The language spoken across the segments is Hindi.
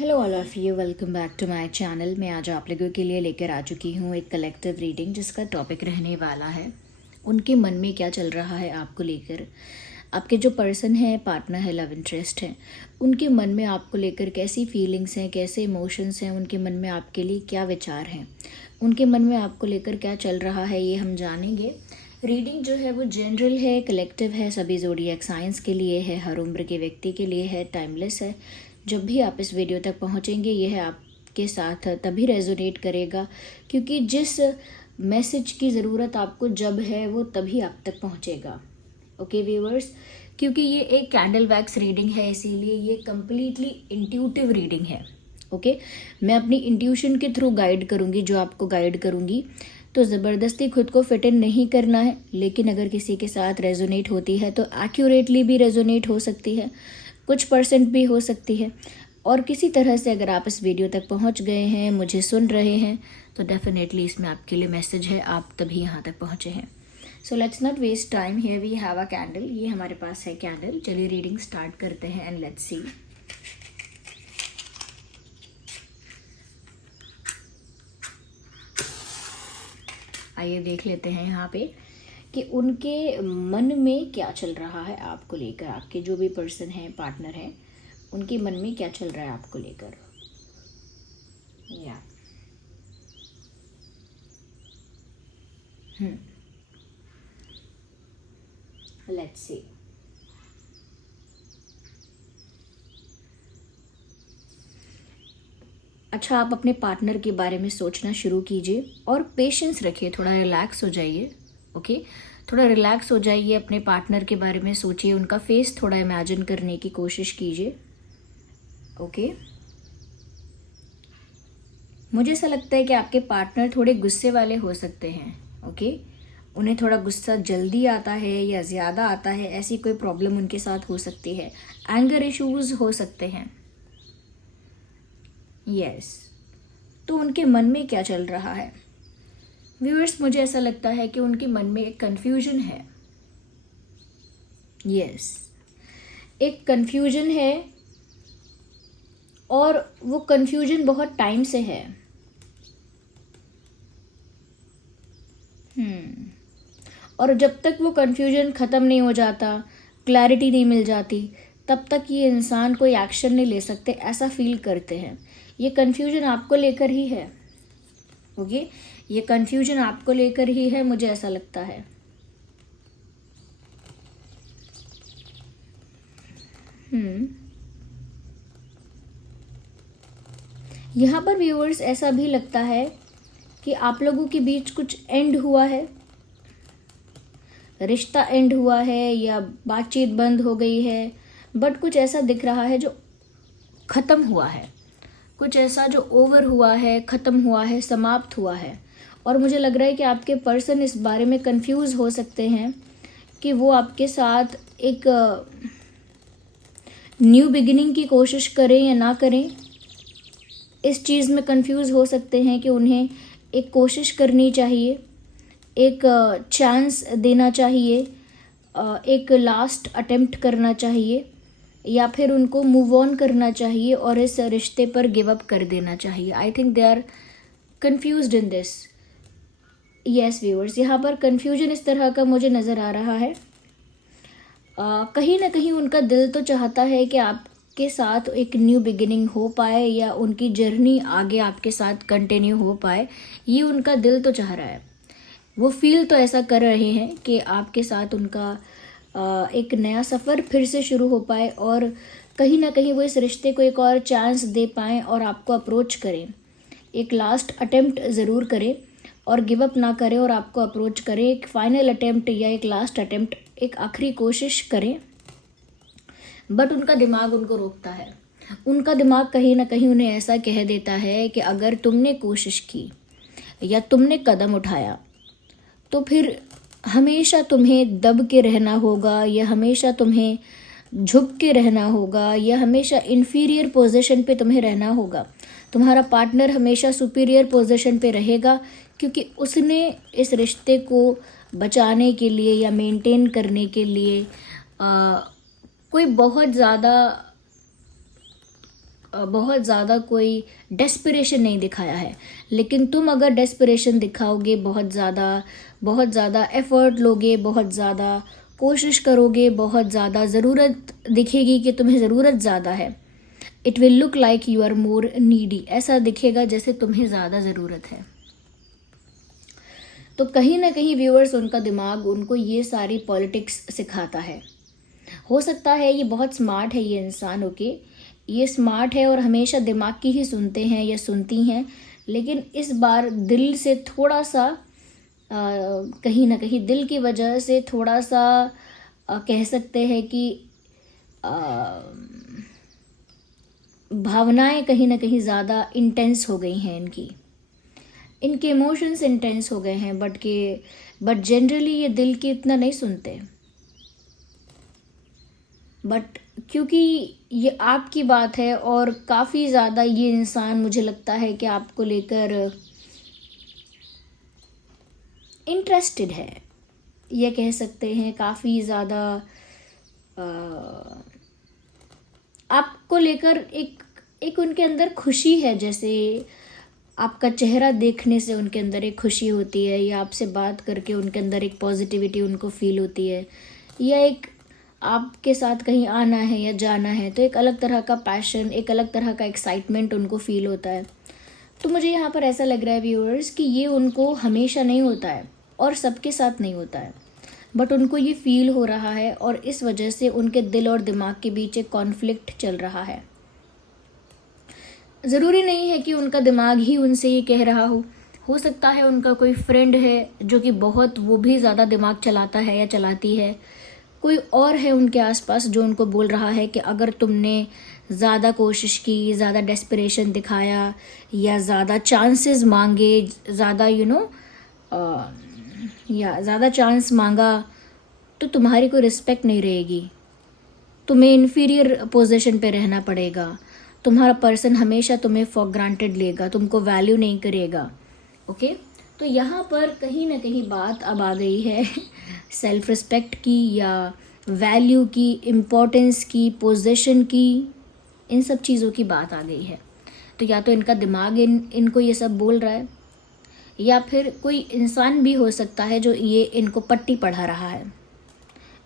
Hello all of you, welcome back to my channel. मैं आज आप लोगों के लिए लेकर आ चुकी हूँ एक कलेक्टिव रीडिंग जिसका टॉपिक रहने वाला है उनके मन में क्या चल रहा है आपको लेकर। आपके जो पर्सन है, पार्टनर है, लव इंटरेस्ट है, उनके मन में आपको लेकर कैसी फीलिंग्स हैं, कैसे इमोशंस हैं, उनके मन में आपके लिए क्या विचार हैं, उनके मन में आपको लेकर क्या चल रहा है, ये हम जानेंगे। रीडिंग जो है वो जनरल है, कलेक्टिव है, सभी ज़ोडिएक साइंस के लिए है, हर उम्र के व्यक्ति के लिए है, टाइमलेस है। जब भी आप इस वीडियो तक पहुंचेंगे यह आपके साथ तभी रेजोनेट करेगा क्योंकि जिस मैसेज की ज़रूरत आपको जब है वो तभी आप तक पहुंचेगा। ओके व्यूअर्स, क्योंकि ये एक कैंडल वैक्स रीडिंग है इसीलिए ये कम्प्लीटली इंट्यूटिव रीडिंग है। ओके, मैं अपनी इंट्यूशन के थ्रू गाइड करूँगी, जो आपको गाइड करूँगी, तो ज़बरदस्ती खुद को फिट इन नहीं करना है। लेकिन अगर किसी के साथ रेजोनेट होती है तो एक्यूरेटली भी रेजोनेट हो सकती है, कुछ परसेंट भी हो सकती है। और किसी तरह से अगर आप इस वीडियो तक पहुंच गए हैं, मुझे सुन रहे हैं, तो डेफिनेटली इसमें आपके लिए मैसेज है, आप तभी यहाँ तक पहुँचे हैं। So let's not waste time, here we have a candle. ये हमारे पास है कैंडल। चलिए रीडिंग स्टार्ट करते हैं एंड लेट्स सी। आइए देख लेते हैं यहाँ पे कि उनके मन में क्या चल रहा है आपको लेकर। आपके जो भी पर्सन है, पार्टनर है, उनके मन में क्या चल रहा है आपको लेकर। या लेट्स सी। अच्छा, आप अपने पार्टनर के बारे में सोचना शुरू कीजिए और पेशेंस रखिए, थोड़ा रिलैक्स हो जाइए। ओके, थोड़ा रिलैक्स हो जाइए, अपने पार्टनर के बारे में सोचिए, उनका फेस थोड़ा इमेजिन करने की कोशिश कीजिए। ओके, मुझे ऐसा लगता है कि आपके पार्टनर थोड़े गुस्से वाले हो सकते हैं। ओके, उन्हें थोड़ा गुस्सा जल्दी आता है या ज़्यादा आता है, ऐसी कोई प्रॉब्लम उनके साथ हो सकती है। एंगर इश्यूज हो सकते हैं। यस, तो उनके मन में क्या चल रहा है व्यूअर्स? मुझे ऐसा लगता है कि उनके मन में एक कन्फ्यूजन है। यस, एक कन्फ्यूजन है और वो कन्फ्यूजन बहुत टाइम से है। और जब तक वो कन्फ्यूजन ख़त्म नहीं हो जाता, क्लैरिटी नहीं मिल जाती, तब तक ये इंसान कोई एक्शन नहीं ले सकते, ऐसा फील करते हैं। ये कन्फ्यूजन आपको लेकर ही है। ओके, ये कन्फ्यूजन आपको लेकर ही है, मुझे ऐसा लगता है। यहाँ पर व्यूअर्स ऐसा भी लगता है कि आप लोगों के बीच कुछ एंड हुआ है, रिश्ता एंड हुआ है या बातचीत बंद हो गई है, बट कुछ ऐसा दिख रहा है जो ख़त्म हुआ है, कुछ ऐसा जो ओवर हुआ है, ख़त्म हुआ है, समाप्त हुआ है। और मुझे लग रहा है कि आपके पर्सन इस बारे में कंफ्यूज हो सकते हैं कि वो आपके साथ एक न्यू बिगिनिंग की कोशिश करें या ना करें। इस चीज़ में कंफ्यूज हो सकते हैं कि उन्हें एक कोशिश करनी चाहिए, एक चांस देना चाहिए, एक लास्ट अटेम्प्ट करना चाहिए, या फिर उनको मूव ऑन करना चाहिए और इस रिश्ते पर गिव अप कर देना चाहिए। I think they are confused in this. Yes viewers, यहाँ पर कन्फ्यूजन इस तरह का मुझे नज़र आ रहा है। कहीं ना कहीं उनका दिल तो चाहता है कि आपके साथ एक न्यू बिगिनिंग हो पाए या उनकी जर्नी आगे आपके साथ कंटिन्यू हो पाए, ये उनका दिल तो चाह रहा है। वो फील तो ऐसा कर रहे हैं कि आपके साथ उनका एक नया सफ़र फिर से शुरू हो पाए और कहीं ना कहीं वो इस रिश्ते को एक और चांस दे पाएँ और आपको अप्रोच करें, एक लास्ट अटेम्प्ट ज़रूर करें और गिव अप ना करें और आपको अप्रोच करें, एक फाइनल अटेम्प्ट या एक लास्ट अटेम्प्ट, एक आखिरी कोशिश करें। बट उनका दिमाग उनको रोकता है। उनका दिमाग कहीं ना कहीं उन्हें ऐसा कह देता है कि अगर तुमने कोशिश की या तुमने कदम उठाया तो फिर हमेशा तुम्हें दब के रहना होगा या हमेशा तुम्हें झुक के रहना होगा या हमेशा इन्फीरियर पोजीशन पे तुम्हें रहना होगा। तुम्हारा पार्टनर हमेशा सुपीरियर पोजीशन पे रहेगा क्योंकि उसने इस रिश्ते को बचाने के लिए या मेंटेन करने के लिए कोई बहुत ज़्यादा बहुत ज़्यादा कोई डेस्परेशन नहीं दिखाया है, लेकिन तुम अगर डेस्परेशन दिखाओगे, बहुत ज़्यादा एफर्ट लोगे, बहुत ज़्यादा कोशिश करोगे, बहुत ज़्यादा ज़रूरत दिखेगी कि तुम्हें ज़रूरत ज़्यादा है, it will look like you are more needy, ऐसा दिखेगा जैसे तुम्हें ज़्यादा ज़रूरत है। तो कहीं ना कहीं व्यूअर्स, उनका दिमाग उनको ये सारी पॉलिटिक्स सिखाता है। हो सकता है ये बहुत स्मार्ट है, ये इंसान होके ये स्मार्ट है और हमेशा दिमाग की ही सुनते हैं या सुनती हैं, लेकिन इस बार दिल से थोड़ा सा कहीं ना कहीं दिल की वजह से थोड़ा सा कह सकते हैं कि भावनाएं कहीं ना कहीं ज़्यादा इंटेंस हो गई हैं, इनके इमोशंस इंटेंस हो गए हैं, बट जनरली ये दिल की इतना नहीं सुनते। बट क्योंकि ये आपकी बात है और काफ़ी ज़्यादा ये इंसान, मुझे लगता है कि आपको लेकर इंटरेस्टेड है, ये कह सकते हैं, काफ़ी ज़्यादा आपको लेकर एक उनके अंदर खुशी है, जैसे आपका चेहरा देखने से उनके अंदर एक खुशी होती है, या आपसे बात करके उनके अंदर एक पॉजिटिविटी उनको फील होती है, या एक आपके साथ कहीं आना है या जाना है तो एक अलग तरह का पैशन, एक अलग तरह का एक्साइटमेंट उनको फील होता है। तो मुझे यहाँ पर ऐसा लग रहा है व्यूअर्स कि ये उनको हमेशा नहीं होता है और सबके साथ नहीं होता है, बट उनको ये फील हो रहा है और इस वजह से उनके दिल और दिमाग के बीच एक कॉन्फ्लिक्ट चल रहा है। ज़रूरी नहीं है कि उनका दिमाग ही उनसे ये कह रहा हो सकता है उनका कोई फ्रेंड है जो कि वो भी ज़्यादा दिमाग चलाता है या चलाती है, कोई और है उनके आसपास जो उनको बोल रहा है कि अगर तुमने ज़्यादा कोशिश की, ज़्यादा डेस्परेशन दिखाया या ज़्यादा चांसेस मांगे, ज़्यादा या ज़्यादा चांस मांगा तो तुम्हारी कोई रिस्पेक्ट नहीं रहेगी, तुम्हें इन्फीरियर पोजीशन पे रहना पड़ेगा, तुम्हारा पर्सन हमेशा तुम्हें फॉर ग्रांटेड लेगा, तुमको वैल्यू नहीं करेगा। ओके, तो यहाँ पर कहीं ना कहीं बात अब आ गई है सेल्फ रिस्पेक्ट की या वैल्यू की, इम्पोर्टेंस की, पोजीशन की, इन सब चीज़ों की बात आ गई है। तो या तो इनका दिमाग इनको ये सब बोल रहा है, या फिर कोई इंसान भी हो सकता है जो ये इनको पट्टी पढ़ा रहा है।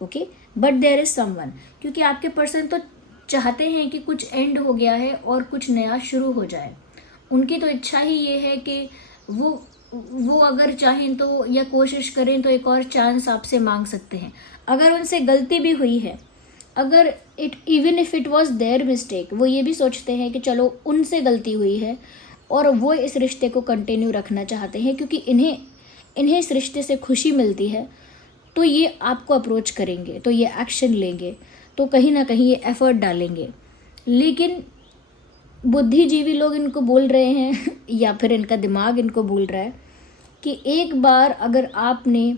Okay, but there is someone, क्योंकि आपके पर्सन तो चाहते हैं कि कुछ एंड हो गया है और कुछ नया शुरू हो जाए। उनकी तो इच्छा ही ये है कि वो अगर चाहें तो या कोशिश करें तो एक और चांस आपसे मांग सकते हैं। अगर उनसे गलती भी हुई है, अगर even if it was their mistake, वो ये भी सोचते हैं कि चलो उनसे गलती हुई है और वो इस रिश्ते को कंटिन्यू रखना चाहते हैं क्योंकि इन्हें इस रिश्ते से खुशी मिलती है, तो ये आपको अप्रोच करेंगे, तो ये एक्शन लेंगे, तो कहीं ना कहीं ये एफर्ट डालेंगे। लेकिन बुद्धिजीवी लोग इनको बोल रहे हैं या फिर इनका दिमाग इनको बोल रहा है कि एक बार अगर आपने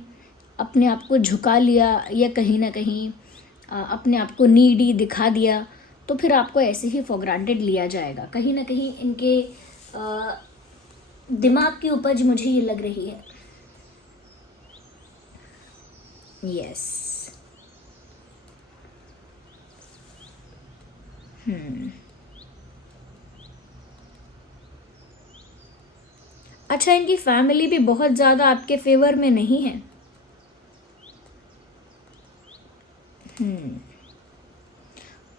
अपने आप को झुका लिया या कहीं ना कहीं अपने आप को नीडी दिखा दिया तो फिर आपको ऐसे ही फॉर ग्रांटेड लिया जाएगा। कहीं ना कहीं इनके दिमाग की उपज मुझे ये लग रही है। यस, अच्छा, इनकी फैमिली भी बहुत ज़्यादा आपके फेवर में नहीं है।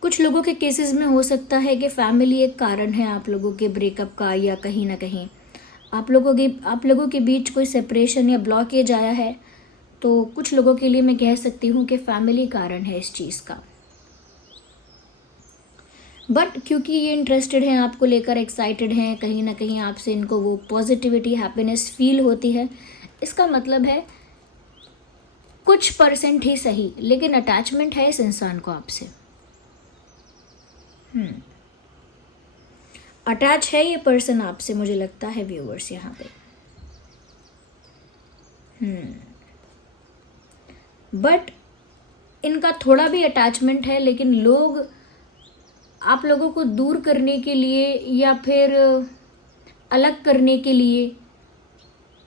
कुछ लोगों के केसेस में हो सकता है कि फैमिली एक कारण है आप लोगों के ब्रेकअप का, या कहीं ना कहीं आप लोगों के बीच कोई सेपरेशन या ब्लॉकेज आया है। तो कुछ लोगों के लिए मैं कह सकती हूँ कि फैमिली कारण है इस चीज़ का। बट क्योंकि ये इंटरेस्टेड हैं आपको लेकर, एक्साइटेड हैं, कहीं ना कहीं आपसे इनको वो पॉजिटिविटी, हैप्पीनेस फील होती है, इसका मतलब है कुछ परसेंट ही सही, लेकिन अटैचमेंट है इस इंसान को आपसे। अटैच है ये पर्सन आपसे, मुझे लगता है व्यूअर्स यहाँ पे। बट इनका थोड़ा भी अटैचमेंट है, लेकिन लोग आप लोगों को दूर करने के लिए या फिर अलग करने के लिए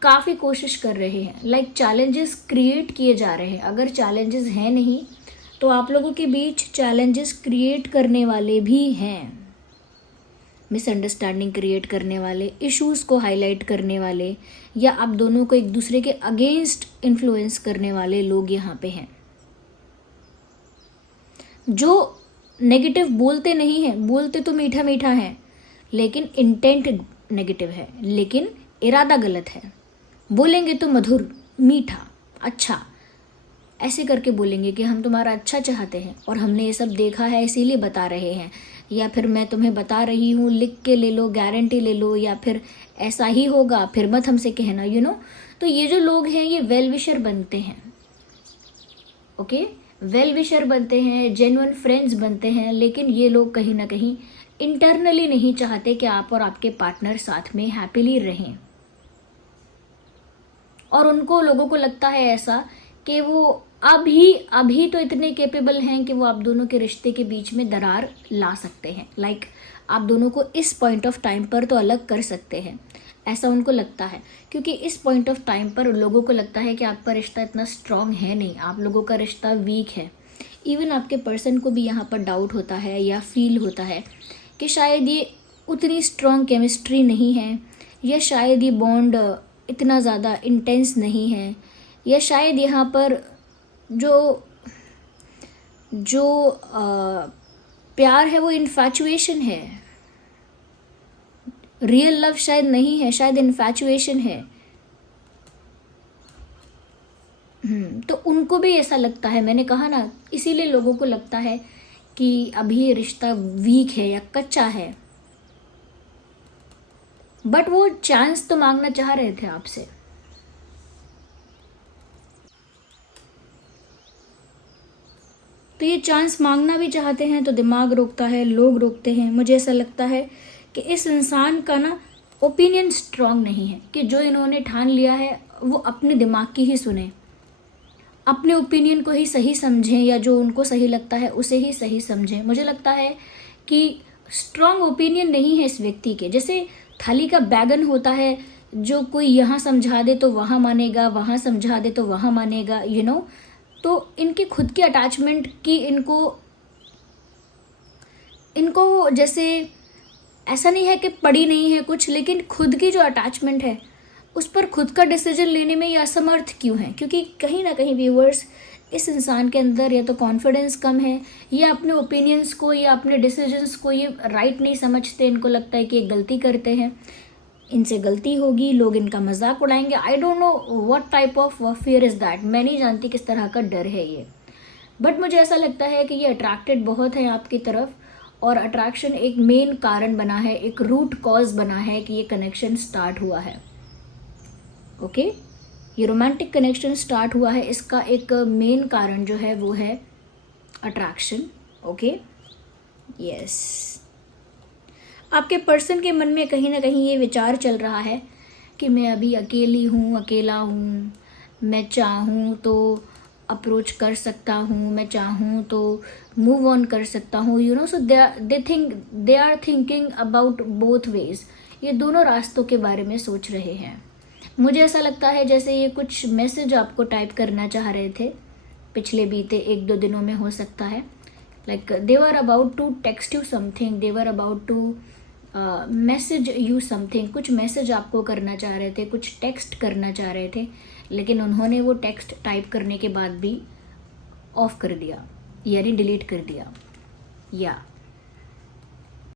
काफ़ी कोशिश कर रहे हैं। लाइक चैलेंजेस क्रिएट किए जा रहे हैं। अगर चैलेंजेस हैं नहीं तो आप लोगों के बीच चैलेंजेस क्रिएट करने वाले भी हैं। मिसअंडरस्टैंडिंग क्रिएट करने वाले, इश्यूज़ को हाईलाइट करने वाले, या आप दोनों को एक दूसरे के अगेंस्ट इन्फ्लुएंस करने वाले लोग यहाँ पे हैं। जो नेगेटिव बोलते नहीं हैं, बोलते तो मीठा मीठा है लेकिन इंटेंट नेगेटिव है, लेकिन इरादा गलत है। बोलेंगे तो मधुर, मीठा, अच्छा, ऐसे करके बोलेंगे कि हम तुम्हारा अच्छा चाहते हैं और हमने ये सब देखा है इसीलिए बता रहे हैं, या फिर मैं तुम्हें बता रही हूँ, लिख के ले लो, गारंटी ले लो, या फिर ऐसा ही होगा, फिर मत हमसे कहना, यू नो। तो ये जो लोग हैं ये वेल विशर बनते हैं, ओके, वेल विशर बनते हैं, जेन्युइन फ्रेंड्स बनते हैं, लेकिन ये लोग कहीं ना कहीं इंटरनली नहीं चाहते कि आप और आपके पार्टनर साथ में हैप्पीली रहें। और उनको, लोगों को लगता है ऐसा कि वो अभी तो इतने कैपेबल हैं कि वो आप दोनों के रिश्ते के बीच में दरार ला सकते हैं। लाइक आप दोनों को इस पॉइंट ऑफ टाइम पर तो अलग कर सकते हैं, ऐसा उनको लगता है, क्योंकि इस पॉइंट ऑफ टाइम पर लोगों को लगता है कि आपका रिश्ता इतना स्ट्रांग है नहीं, आप लोगों का रिश्ता वीक है। इवन आपके पर्सन को भी यहाँ पर डाउट होता है या फील होता है कि शायद ये उतनी स्ट्रांग केमिस्ट्री नहीं है, या शायद ये बॉन्ड इतना ज़्यादा इंटेंस नहीं है, या शायद यहाँ पर जो प्यार है वो इन्फैचुएशन है, रियल लव शायद नहीं है, शायद इन्फैचुएशन है। तो उनको भी ऐसा लगता है, मैंने कहा ना, इसीलिए लोगों को लगता है कि अभी ये रिश्ता वीक है या कच्चा है, बट वो चांस तो मांगना चाह रहे थे आपसे। तो ये चांस मांगना भी चाहते हैं तो दिमाग रोकता है, लोग रोकते हैं। मुझे ऐसा लगता है कि इस इंसान का ना ओपिनियन स्ट्रांग नहीं है, कि जो इन्होंने ठान लिया है वो अपने दिमाग की ही सुने, अपने ओपिनियन को ही सही समझें, या जो उनको सही लगता है उसे ही सही समझें। मुझे लगता है कि स्ट्रांग ओपिनियन नहीं है इस व्यक्ति के। जैसे थाली का बैगन होता है, जो कोई यहाँ समझा दे तो वहाँ मानेगा, वहाँ समझा दे तो वहाँ मानेगा, यू नो। तो इनकी खुद की अटैचमेंट की इनको जैसे ऐसा नहीं है कि पड़ी नहीं है कुछ, लेकिन खुद की जो अटैचमेंट है उस पर खुद का डिसीजन लेने में ये असमर्थ क्यों है? क्योंकि कहीं ना कहीं व्यूअर्स, इस इंसान के अंदर या तो कॉन्फिडेंस कम है, या अपने ओपिनियंस को या अपने डिसीजंस को ये राइट नहीं समझते। इनको लगता है कि ये गलती करते हैं, इनसे गलती होगी, लोग इनका मजाक उड़ाएंगे। I don't know what type of fear is that, मैं नहीं जानती किस तरह का डर है ये, बट मुझे ऐसा लगता है कि ये अट्रैक्टेड बहुत है आपकी तरफ, और अट्रैक्शन एक मेन कारण बना है, एक रूट कॉज बना है कि ये कनेक्शन स्टार्ट हुआ है। ओके, ये रोमांटिक कनेक्शन स्टार्ट हुआ है, इसका एक मेन कारण जो है वो है अट्रैक्शन। ओके, यस, आपके पर्सन के मन में कहीं ना कहीं ये विचार चल रहा है कि मैं अभी अकेली हूँ, अकेला हूँ, मैं चाहूँ तो अप्रोच कर सकता हूँ, मैं चाहूँ तो मूव ऑन कर सकता हूँ, you know. So they are thinking about both ways, ये दोनों रास्तों के बारे में सोच रहे हैं। मुझे ऐसा लगता है जैसे ये कुछ मैसेज आपको टाइप करना चाह रहे थे पिछले बीते 1-2 दिनों में, हो सकता है। Like they were about to text you something, they were about to message you something, कुछ मैसेज आपको करना चाह रहे थे, कुछ टेक्स्ट करना चाह रहे थे, लेकिन उन्होंने वो टेक्स्ट टाइप करने के बाद भी ऑफ कर दिया, यानी डिलीट कर दिया। या